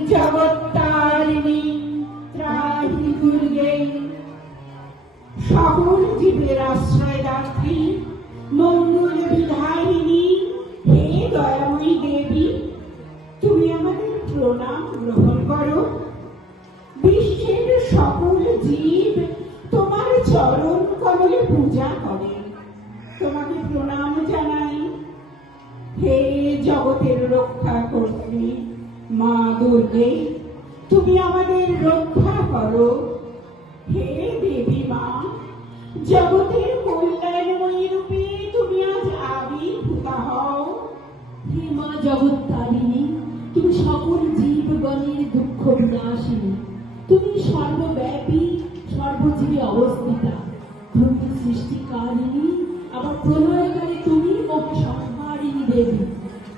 জগত্তারিণী ত্রাহি দুর্গে। সকল জীবের মঙ্গল হে দয়াময়ী দেবী, তুমি আমাদের প্রণাম গ্রহণ করো। বিশ্বের সকল জীব তোমার চরণ কমলে পূজা করে। তোমাকে প্রণাম জানাই। হে জগতের রক্ষা করতে মা দুর্গে, তুমি আমাদের রক্ষা করো। হে দেবী মা, জগতের কল্যাণময়ী রূপে তুমি আজ আবির্ভূতা হও। হে মা জগত্তারিণী তুমি সকল জীবগণের দুঃখ বিনাশিনী তুমি সর্বব্যাপী, সর্বজীবে অবস্থিতা। তুমি সৃষ্টিকারিণী, আবার প্রলয়কারী তুমি মহাসংহারিণী দেবী।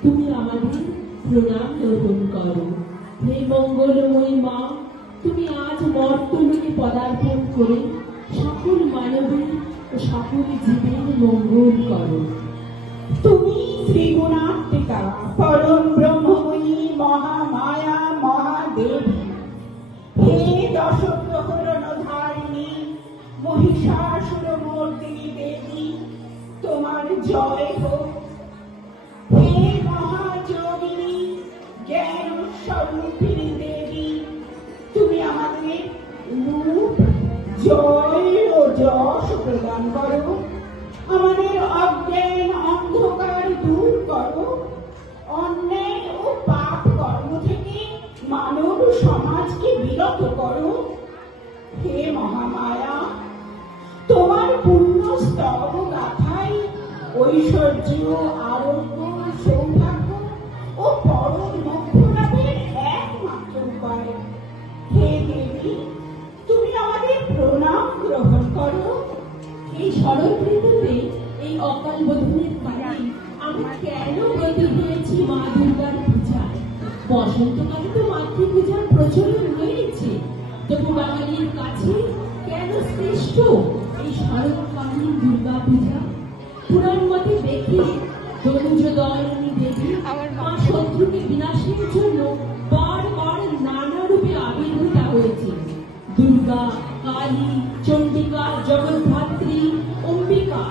তুমি আমাদের প্রণাম গ্রহণ করো। হে মঙ্গলময়ী মা, তুমি আজ মর্তলোকে পদার্পণ করে সকল মানবের ও সকল জীবের মঙ্গল করো। তুমি শ্রীগুণাত্মিকা পরম মহাদেবী। হে দেবী, তোমার জয় হোক। জয় ও যশ প্রদান করো। আমাদের পাপ কর্ম থেকে মানব সমাজকে বিরত করো। হে মহামায়া, তোমার পূর্ণ স্তব গাথাই ঐশ্বর্য বসন্তকালে তো মাতৃ পূজার প্রচলন রয়েছে। তবু বাঙালির কাছে কেন শ্রেষ্ঠ এই শরৎকালীন দুর্গা পূজা পুরাণ মতে দেখি দনুজ দয়নী দেবী মা শত্রুকে বিনাশের জন্য বারবার নানা রূপে আবির্ভূতা হয়েছে দুর্গা, কালী, চণ্ডিকা, জগদ্ধাত্রী, অম্বিকা,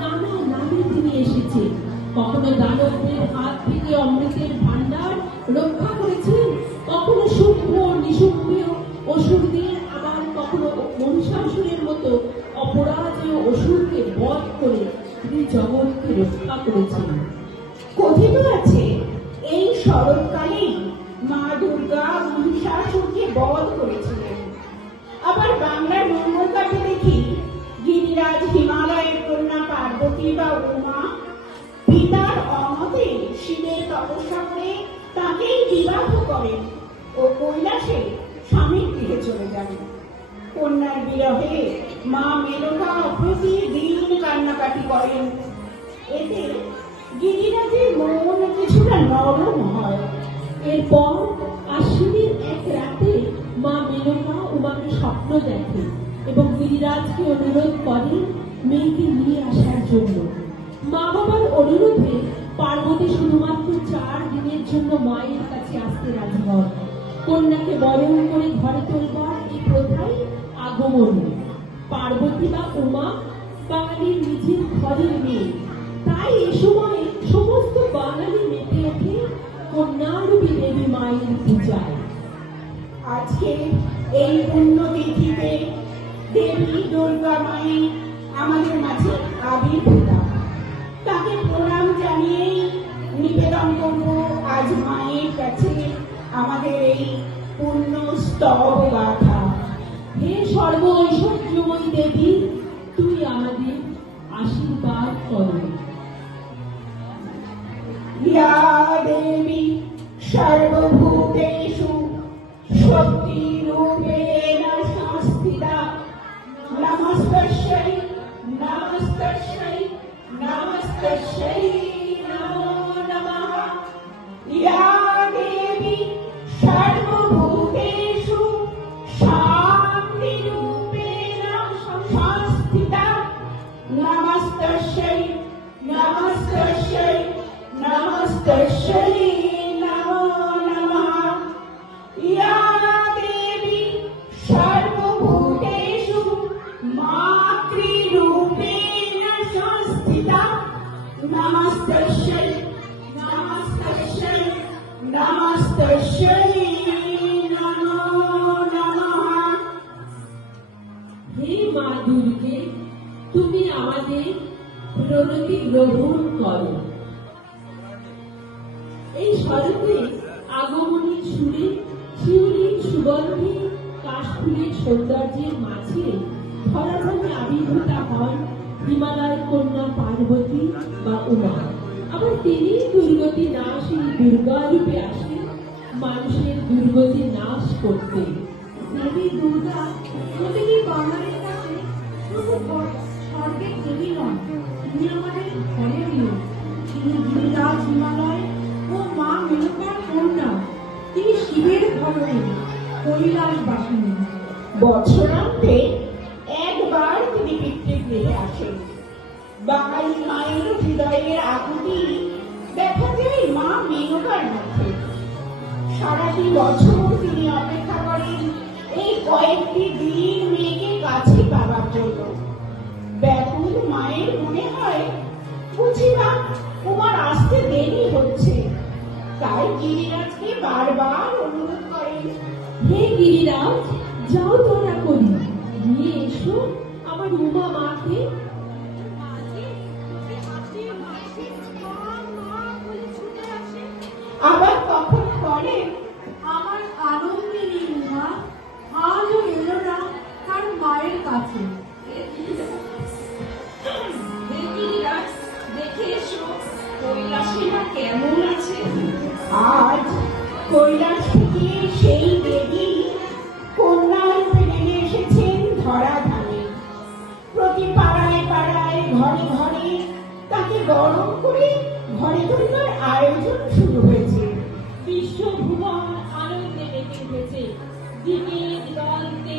নানা নামে তিনি এসেছে কখনো দানবদের হাত থেকে অমৃতের অসুরদের আবার কখনো মহিষাসুরের মতো অপরাজেয় অসুরকে বধ করে তিনি জগৎকে রক্ষা করেছেন। কথিত আছে, এই শরৎকালেই মা দুর্গা মহিষাসুরকে বধ করেছিলেন। আবার বাংলার মঙ্গলকাটে দেখি, গিরিরাজ হিমালয়ের কন্যা পার্বতী বা উমা পিতার অমতে শিবের তপস্যা করে তাকেই বিবাহ করেন ও কৈলাসে গৃহে চলে যান কন্যার বিরহে মা মেনকা প্রতিদিন কান্নাকাটি করেন। এতে গিরিরাজের মন কিছুটা নরম হয়। এরপর আশ্বিনের এক রাতে মা মেনকা উমাকে স্বপ্ন দেখে এবং গিরিরাজকে অনুরোধ করে মেয়েকে নিয়ে আসার জন্য। মা বাবার অনুরোধে পার্বতী শুধুমাত্র চার দিনের জন্য মায়ের কাছে আসতে রাজি হন। কন্যাকে বরণ করে ঘরে তোলবার এই প্রথাই আগমন। পার্বতী বা উমা বাঙালির নিজের ঘরের মেয়ে। তাই এ সময় সমস্ত বাঙালি মেতে ওঠে কন্যারূপী দেবী মায়ের পূজায়। আজকে এই পুণ্যতিথিতে দেবী দুর্গা মায়ের আমাদের মাঝে আবির্ভূতা। তাকে প্রণাম আমাদের এই পূর্ণ স্তব গাথা। হে সর্বৈশ্বর্যময় দেবী তুমি আমাদের আশীর্বাদ করো। দেবী, সর্বভূতেষু শক্তি সংস্থিতা তুমি আমাদের প্রণতি গ্রহণ করো। এই স্বরূপে আগমনের সুরে শিউলির সুগন্ধে কাশফুলের সৌন্দর্যের মাঝে ধরাধামে আবির্ভূতা হন হিমালয়, কন্যা, পার্বতী বা উমা। আবার তিনি দুর্গতি নাশী দুর্গা রূপে আসেন মানুষের দুর্গতি নাশ করতে। দেবী দুর্গা, প্রতিটি বাঙালির কৈলাস বাসিনী বছরান্তে একবার তিনি পিতৃগৃহে আসেন। বাঙালি মায়ের হৃদয়ের আকুতি দেখা যায় মা মেনকার মধ্যে। সারাটি বছর তিনি অপেক্ষা করেন এই কয়েকটি দিন মেয়েকে কাছে পাওয়ার জন্য। ব্যাকুল মায়ের মনে হয় বুঝি না তোমার আসতে দেরি হচ্ছে। তাই গিরিরাজকে বারবার অনুরোধ করেন হে গিরিরাজ যাও তোরা করি। নিয়ে এসো আমার উমা মাকে দিকে দিগন্তে